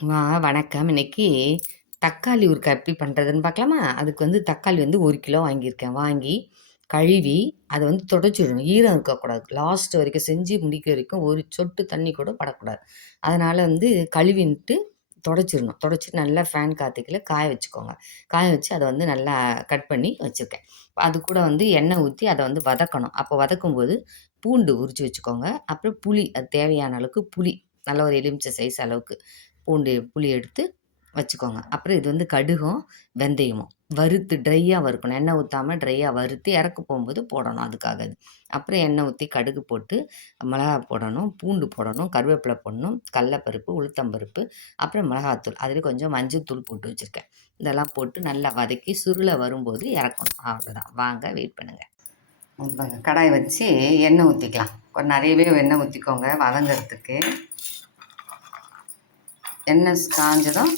வணக்கம். இன்னைக்கு தக்காளி ஊறுகாய் எப்படி பண்ணுறதுன்னு பார்க்கலாமா? அதுக்கு தக்காளி 1 கிலோ வாங்கியிருக்கேன். வாங்கி, கழுவி, அத துடைச்சிடணும். ஈரம் இருக்கக்கூடாது. லாஸ்ட் வரைக்கும் செஞ்சு முடிக்க வரைக்கும் ஒரு சொட்டு தண்ணி கூட படக்கூடாது. அதனால கழுவின்ட்டு தொடச்சிடணும். தொடச்சிட்டு நல்லா ஃபேன் காத்துக்கீழ காய வச்சுக்கோங்க. காய வச்சு அத நல்லா கட் பண்ணி வச்சுருக்கேன். அது கூட எண்ணெய் ஊத்தி அத வதக்கணும். அப்போ வதக்கும்போது பூண்டு உரிச்சு வச்சுக்கோங்க. அப்புறம் புளி, அது தேவையான அளவுக்கு புளி, நல்ல ஒரு எலுமிச்சை சைஸ் அளவுக்கு புளி எடுத்து வச்சுக்கோங்க. அப்புறம் இது கடுகும், வெந்தயமும் வறுத்து ட்ரையா வறுக்கணும். எண்ணெய் ஊத்தாம ட்ரையா வறுத்து இறக்க போகும்போது போடணும். அதுக்காக அது. அப்புறம் எண்ணெய் ஊத்தி கடுகு போட்டு, மிளகா போடணும், பூண்டு போடணும், கருவேப்பிலை போடணும், கடலப்பருப்பு, உளுத்தம்பருப்பு, அப்புறம் மிளகாத்தூள். அதிலே கொஞ்சம் மஞ்சள்தூள் போட்டு வச்சுருக்கேன். இதெல்லாம் போட்டு நல்லா வதக்கி சுருள வரும்போது இறக்கணும். அவ்வளோதான். வாங்க வெயிட் பண்ணுங்க. கடாய் வச்சு எண்ணெய் ஊற்றிக்கலாம். கொஞ்சம் நிறையவே எண்ணெய் ஊற்றிக்கோங்க வதங்கிறதுக்கு. எண்ணெய் காஞ்சதும்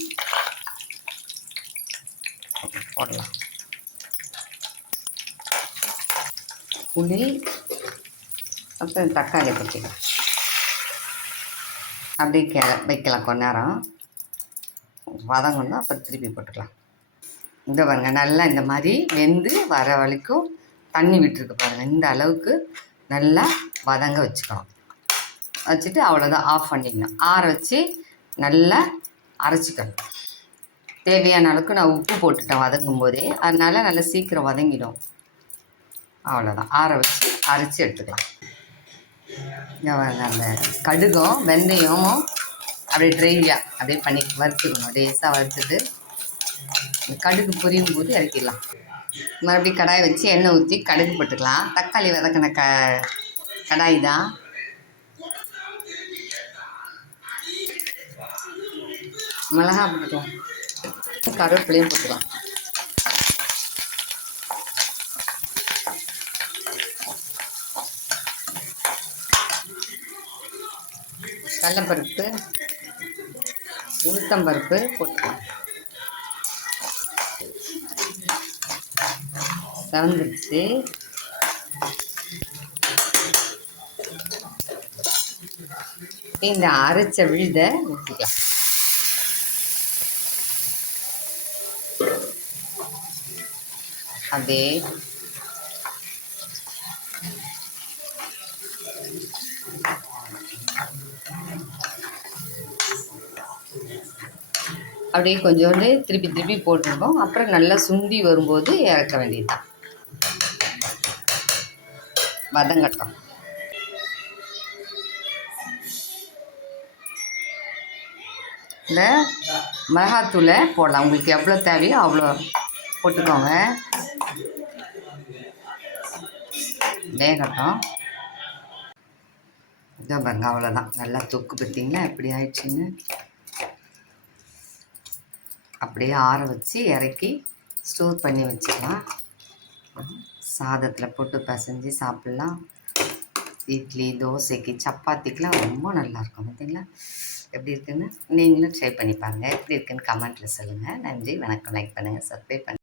போடலாம். புளி, அப்புறம் தக்காளி கொட்டிக்கலாம். அப்படியே வைக்கலாம் கொஞ்ச நேரம் வதங்கணும். அப்புறம் திருப்பி போட்டுக்கலாம். இந்த பாருங்க, நல்லா இந்த மாதிரி வெந்து வர வரைக்கும் தண்ணி விட்டுருக்கு பாருங்கள். இந்த அளவுக்கு நல்லா வதங்க வச்சுக்கணும். வச்சுட்டு அவ்வளோதான், ஆஃப் பண்ணிடணும். ஆற வச்சு நல்லா அரைச்சிக்கணும். தேவையான அளவுக்கு நான் உப்பு போட்டுட்டேன் வதங்கும் போதே, அதனால நல்லா சீக்கிரம் வதங்கிடும். அவ்வளோதான், ஆற வச்சு அரைச்சி எடுத்துக்கலாம். அந்த கடுகும் வெந்தயமும் அப்படியே ட்ரையாக அப்படியே பண்ணி வறுத்துக்கணும். லேசாக வறுத்துட்டு கடுகு பொரியும் போது இறக்கிடலாம். மறுபடியும் கடாயை வச்சு எண்ணெய் ஊற்றி கடுகு போட்டுக்கலாம். தக்காளி வதக்கின கடாய் தான். மிளகா போட்டுக்கலாம், கருவேப்பிலையும் போட்டுக்கலாம். கடலைப்பருப்பு, உளுத்தம்பருப்பு போட்டுக்கலாம். செவந்துருச்சு. இந்த அரைச்ச விழுதை ஊற்றிக்கலாம். அப்படியே அப்படியே கொஞ்சோண்டு திருப்பி திருப்பி போட்டுருக்கோம். அப்புறம் நல்லா சுண்டி வரும்போது இறக்க வேண்டியதுதான். வதங்கட்டும். இந்த மிளகாத்தூளை போடலாம். உங்களுக்கு எவ்வளோ தேவையோ அவ்வளோ போட்டுக்கோங்க. வேகட்டும். இதோ பாருங்க, அவ்வளோதான். நல்லா தொக்கு பார்த்தீங்களா எப்படி ஆயிடுச்சுன்னு. அப்படியே ஆற வச்சு இறக்கி ஸ்டோர் பண்ணி வச்சுக்கலாம். சாதத்தில் போட்டு பிசைஞ்சு சாப்பிட்லாம். இட்லி, தோசைக்கு, சப்பாத்திக்கெலாம் ரொம்ப நல்லாயிருக்கும். பார்த்தீங்களா எப்படி இருக்குன்னு? நீங்களும் ட்ரை பண்ணி பாருங்கள். எப்படி இருக்குன்னு கமெண்ட்டில் சொல்லுங்கள். நன்றி, வணக்கம். லைக் பண்ணுங்கள், சப்ஸ்கிரைப் பண்ணுங்கள்.